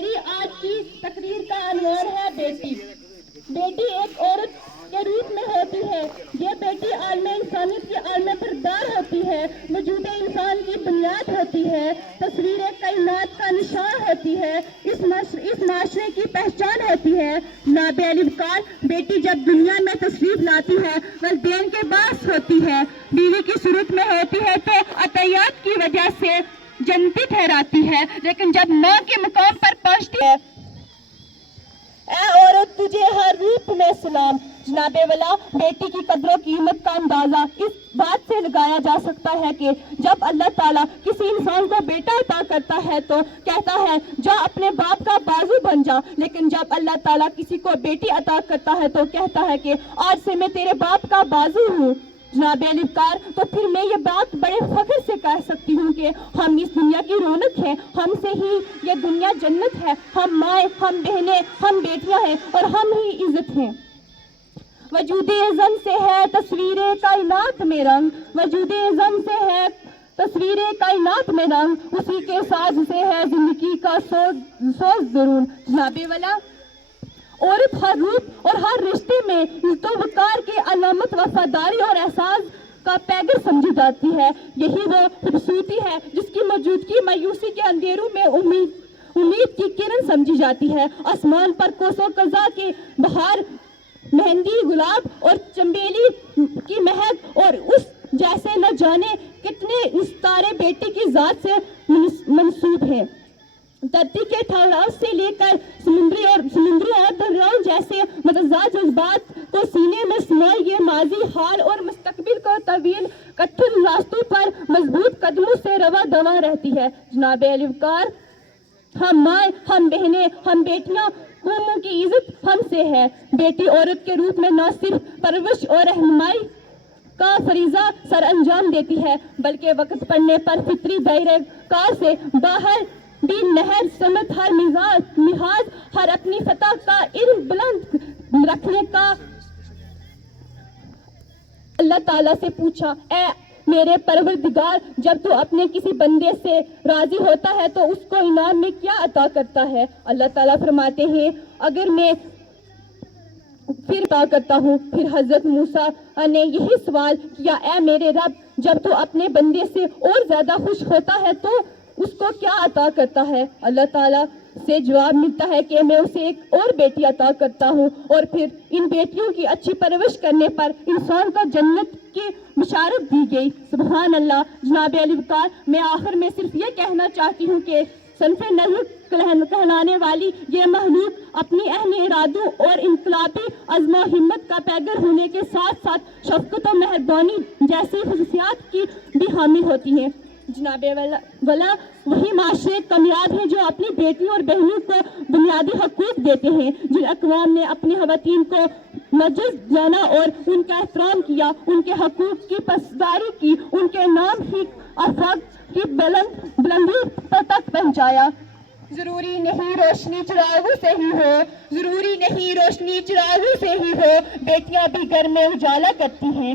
میری آج کی تقریر کا عنوان ہے بیٹی۔ بیٹی ایک عورت کے روپ میں ہوتی ہے۔ یہ بیٹی عالم انسانیت کی عالم کردار ہوتی ہے، وجود انسان کی بنیاد ہوتی ہے، تصویر کائنات کا نشان ہوتی ہے، اس معاشرے کی پہچان ہوتی ہے۔ ناب الابکار بیٹی جب دنیا میں تشریف لاتی ہے والدین کے باعث ہوتی ہے، بیوی کی صورت میں ہوتی ہے تو عطیات کی وجہ سے جنتی ٹھہراتی ہے، لیکن جب ماں کے مقام پر پہنچتی ہے، اے عورت تجھے ہر روپ میں سلام۔ جناب والا بیٹی کی قدر و قیمت کا اندازہ اس بات سے لگایا جا سکتا ہے کہ جب اللہ تعالیٰ کسی انسان کو بیٹا عطا کرتا ہے تو کہتا ہے جا اپنے باپ کا بازو بن جا، لیکن جب اللہ تعالیٰ کسی کو بیٹی عطا کرتا ہے تو کہتا ہے کہ آج سے میں تیرے باپ کا بازو ہوں۔ جناب الابکار تو پھر میں یہ بات بڑے فخر سے کہہ سکتی ہوں کہ ہم اس دنیا کی رونق ہیں، ہم سے ہی یہ دنیا جنت ہے، ہم مائیں، ہم بہنیں، ہم بیٹیاں ہیں اور ہم ہی عزت ہیں۔ وجود اعظم سے ہے تصویر کائنات میں رنگ، وجود اعظم سے ہے تصویر کائنات میں رنگ، اسی کے ساز سے ہے زندگی کا سوز درون۔ جناب والا عورت ہر روپ اور ہر رشتے میں عزت و وقار کی علامت، وفاداری اور احساس کا پیغام سمجھی جاتی ہے۔ یہی وہ خوبصورتی ہے جس کی موجودگی مایوسی کے اندھیروں میں امید کی کرن سمجھی جاتی ہے۔ آسمان پر کوسوں قضا کی بہار، مہندی، گلاب اور چنبیلی کی مہک اور اس جیسے نہ جانے کتنے ستارے بیٹی کی ذات سے منسوب ہیں۔ دھرتی کے ٹھہراؤ سے لے کر سمندری اور دریاؤں جیسے متضاد جذبات کو سینے میں سمائے یہ ماضی، حال اور مستقبل کو طویل کٹھن راستوں پر مضبوط قدموں سے رواں دواں رہتی ہے۔ جناب الابکار ہم مائیں، ہم بہنیں، ہم بیٹیاں، قوموں کی عزت ہم سے ہے۔ بیٹی عورت کے روپ میں نہ صرف پرورش اور رہنمائی کا فریضہ سر انجام دیتی ہے بلکہ وقت پڑنے پر فطری دائرہ کار سے باہر بھی نہر سمت ہر محاذ ہر اپنی فتح کا علم بلند رکھنے کا اللہ تعالیٰ سے پوچھا، اے میرے پروردگار جب تو اپنے کسی بندے سے راضی ہوتا ہے تو اس کو انعام میں کیا عطا کرتا ہے؟ اللہ تعالیٰ فرماتے ہیں اگر میں پھر عطا کرتا ہوں۔ پھر حضرت موسیٰ نے یہی سوال کیا، اے میرے رب جب تو اپنے بندے سے اور زیادہ خوش ہوتا ہے تو اس کو کیا عطا کرتا ہے؟ اللہ تعالیٰ سے جواب ملتا ہے کہ میں اسے ایک اور بیٹی عطا کرتا ہوں، اور پھر ان بیٹیوں کی اچھی پرورش کرنے پر انسان کو جنت کی بشارت دی گئی۔ سبحان اللہ۔ جناب الابکار میں آخر میں صرف یہ کہنا چاہتی ہوں کہ صنف نظر کہلانے والی یہ مخلوق اپنی اہم ارادوں اور انقلابی عزم و ہمت کا پیگر ہونے کے ساتھ ساتھ شفقت و مہربانی جیسی خصوصیات کی بھی حامل ہوتی ہیں۔ جناب والا وہی معاشرے کامیاب ہیں جو اپنی بیٹیوں اور بہنوں کو بنیادی حقوق دیتے ہیں۔ جن اقوام نے اپنی خواتین کو نجز جانا اور ان کا احترام کیا، ان کے حقوق کی پاسداری کی، ان کے نام ہی آفاق کی بلندی تک پہنچایا۔ ضروری نہیں روشنی چراغوں سے ہی ہو، ضروری نہیں روشنی چراغوں سے ہی ہو، بیٹیاں بھی گھر میں اجالا کرتی ہیں۔